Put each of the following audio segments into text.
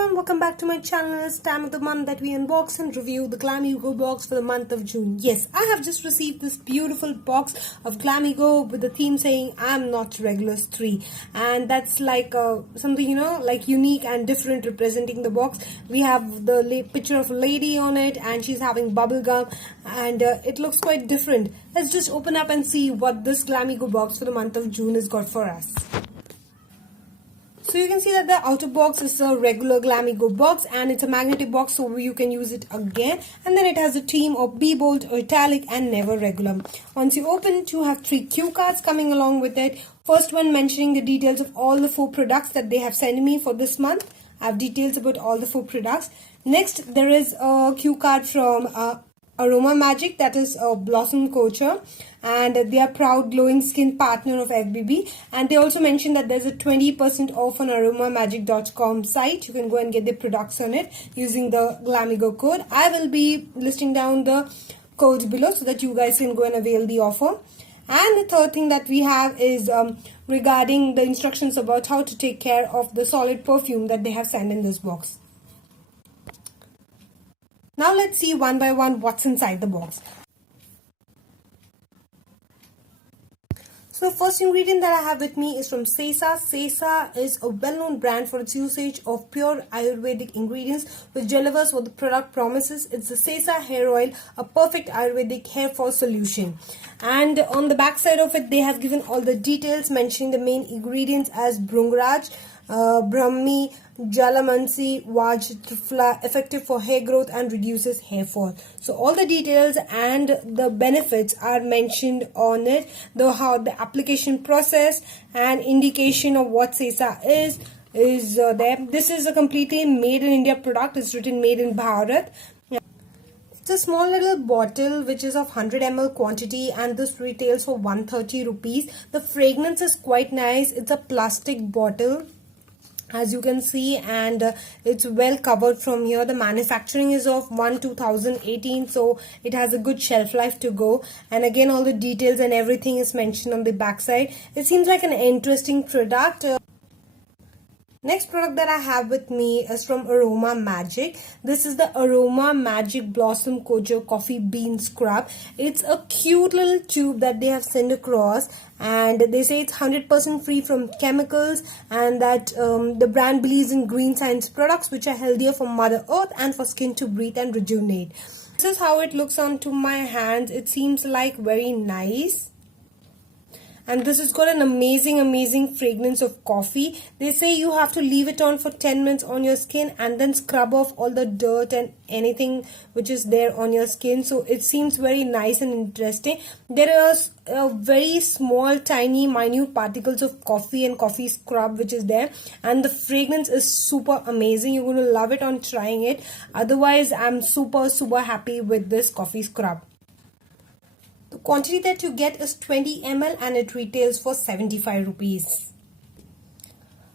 everyone, welcome back to my channel. It's time of the month that we unbox and review the Glamego box for the month of June. Yes, I have just received this beautiful box of Glamego with the theme saying I'm not regular Sthree, and that's like something like unique and different representing the box. We have the picture of a lady on it and she's having bubble gum, and it looks quite different. Let's just open up and see what this Glamego box for the month of June has got for us. So you can see that the outer box is a regular Glamego box and it's a magnetic box, so you can use it again. And then it has a theme of Be Bold, Italic and Never Regular. Once you open it, you have 3 cue cards coming along with it. First one mentioning the details of all the 4 products that they have sent me for this month. I have details about all the 4 products. Next, there is a cue card from Aroma Magic, that is a Blossom Culture, and they are proud glowing skin partner of FBB. And they also mentioned that there's a 20% off on aromamagic.com site. You can go and get the products on it using the Glamego code. I will be listing down the codes below so that you guys can go and avail the offer. And the third thing that we have is regarding the instructions about how to take care of the solid perfume that they have sent in this box. Now let's see one by one what's inside the box. So the first ingredient that I have with me is from Sesa. Sesa is a well-known brand for its usage of pure Ayurvedic ingredients, which delivers what the product promises. It's the Sesa hair oil, a perfect Ayurvedic hair fall solution. And on the back side of it, they have given all the details mentioning the main ingredients as Bhringraj, Brahmi, Jalamansi, Vaj, Trifla, effective for hair growth and reduces hair fall. So all the details and the benefits are mentioned on it, how the application process and indication of what Sesa is there. This is a completely made in India product. It's written made in Bharat. It's a small little bottle which is of 100 ml quantity, and this retails for 130 rupees. The fragrance is quite nice. It's a plastic bottle, as you can see, and it's well covered from here. The manufacturing is of 2018, so it has a good shelf life to go. And again, all the details and everything is mentioned on the back side. It seems like an interesting product. Next product that I have with me is from Aroma Magic. This is the Aroma Magic Blossom Kojo Coffee Bean Scrub. It's a cute little tube that they have sent across, and they say it's 100% free from chemicals, and that the brand believes in green science products which are healthier for Mother Earth and for skin to breathe and rejuvenate. This is how it looks onto my hands. It seems like very nice. And this has got an amazing fragrance of coffee. They say you have to leave it on for 10 minutes on your skin and then scrub off all the dirt and anything which is there on your skin. So it seems very nice and interesting. There is a very small, tiny, minute particles of coffee and coffee scrub which is there. And the fragrance is super amazing. You're going to love it on trying it. Otherwise, I'm super happy with this coffee scrub. The quantity that you get is 20 ml and it retails for 75 rupees.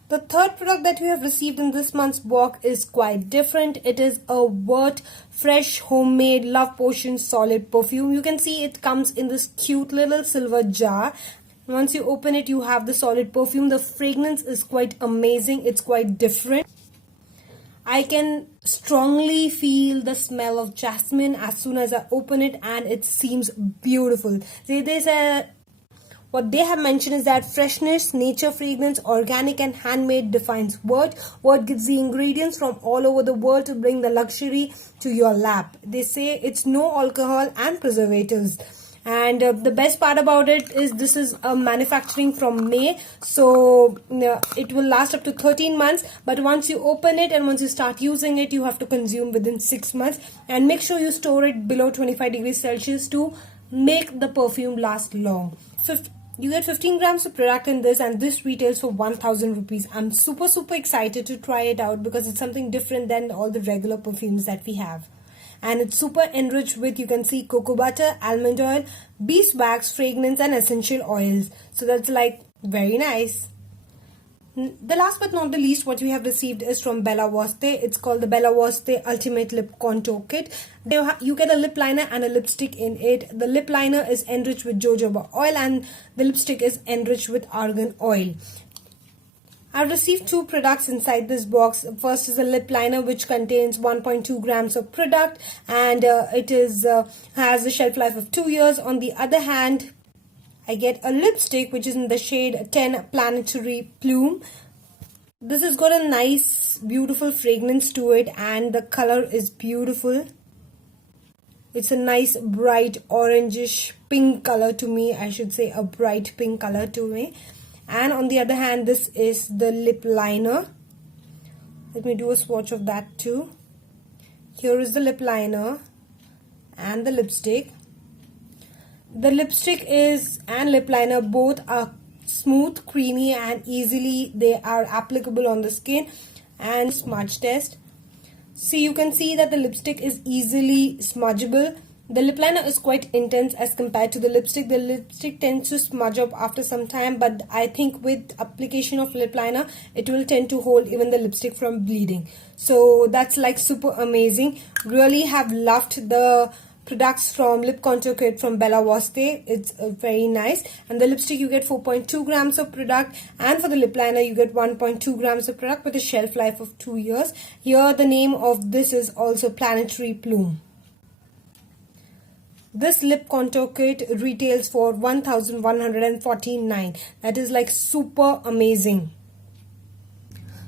The third product that we have received in this month's box is quite different. It is a Wort Fresh Homemade Love Potion Solid Perfume. You can see it comes in this cute little silver jar. Once you open it, you have the solid perfume. The fragrance is quite amazing. It's quite different. I can strongly feel the smell of jasmine as soon as I open it, and it seems beautiful. What they have mentioned is that freshness, nature fragrance, organic and handmade defines Wort. Wort gives the ingredients from all over the world to bring the luxury to your lap. They say it's no alcohol and preservatives. And the best part about it is this is manufacturing from May, so it will last up to 13 months. But once you open it and once you start using it, you have to consume within 6 months. And make sure you store it below 25 degrees Celsius to make the perfume last long. You get 15 grams of product in this, and this retails for 1000 rupees. I'm super excited to try it out because it's something different than all the regular perfumes that we have. And it's super enriched with, you can see, cocoa butter, almond oil, beeswax, fragrance and essential oils. So that's like very nice. The last but not the least, what we have received is from Bella Voste. It's called the Bella Voste Ultimate Lip Contour Kit. You get a lip liner and a lipstick in it. The lip liner is enriched with jojoba oil and the lipstick is enriched with argan oil. I've received 2 products inside this box. First is a lip liner which contains 1.2 grams of product, and it is has a shelf life of 2 years. On the other hand, I get a lipstick which is in the shade 10 Planetary Plume. This has got a nice beautiful fragrance to it, and the color is beautiful. It's a nice bright orangish pink color to me. I should say a bright pink color to me. And on the other hand, this is the lip liner. Let me do a swatch of that too. Here is the lip liner and the lipstick. The lipstick is and lip liner both are smooth, creamy, and easily they are applicable on the skin. And smudge test. See, you can see that the lipstick is easily smudgeable. The lip liner is quite intense as compared to the lipstick. The lipstick tends to smudge up after some time, but I think with application of lip liner, it will tend to hold even the lipstick from bleeding. So that's like super amazing. Really have loved the products from Lip Contour Kit from Bella Voste. It's very nice. And the lipstick, you get 4.2 grams of product, and for the lip liner you get 1.2 grams of product with a shelf life of 2 years. Here the name of this is also Planetary Plume. This lip contour kit retails for 1,149. That is like super amazing.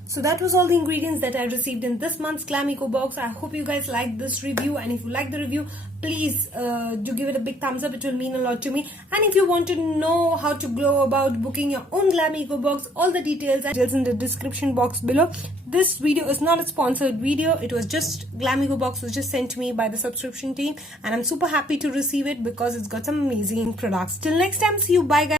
So that was all the ingredients that I received in this month's Glamego box. I hope you guys liked this review, and if you like the review, please do give it a big thumbs up. It will mean a lot to me. And if you want to know how to go about booking your own Glamego box, all the details are in the description box below. This video is not a sponsored video. It was just Glamego box was just sent to me by the subscription team, and I'm super happy to receive it because it's got some amazing products. Till next time, see you. Bye guys.